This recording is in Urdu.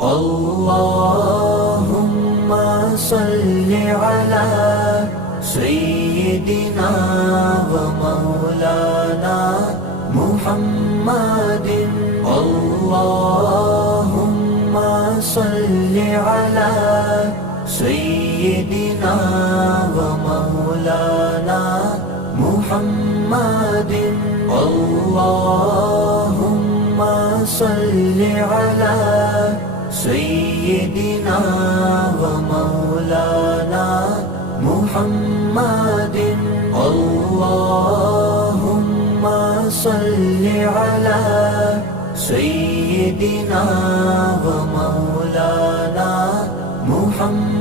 اللهم صل على سيدنا ومولانا محمد اللهم صل على سيدنا ومولانا محمد اللهم صل على سيدنا ومولانا محمد اللهم صل على سيدنا ومولانا محمد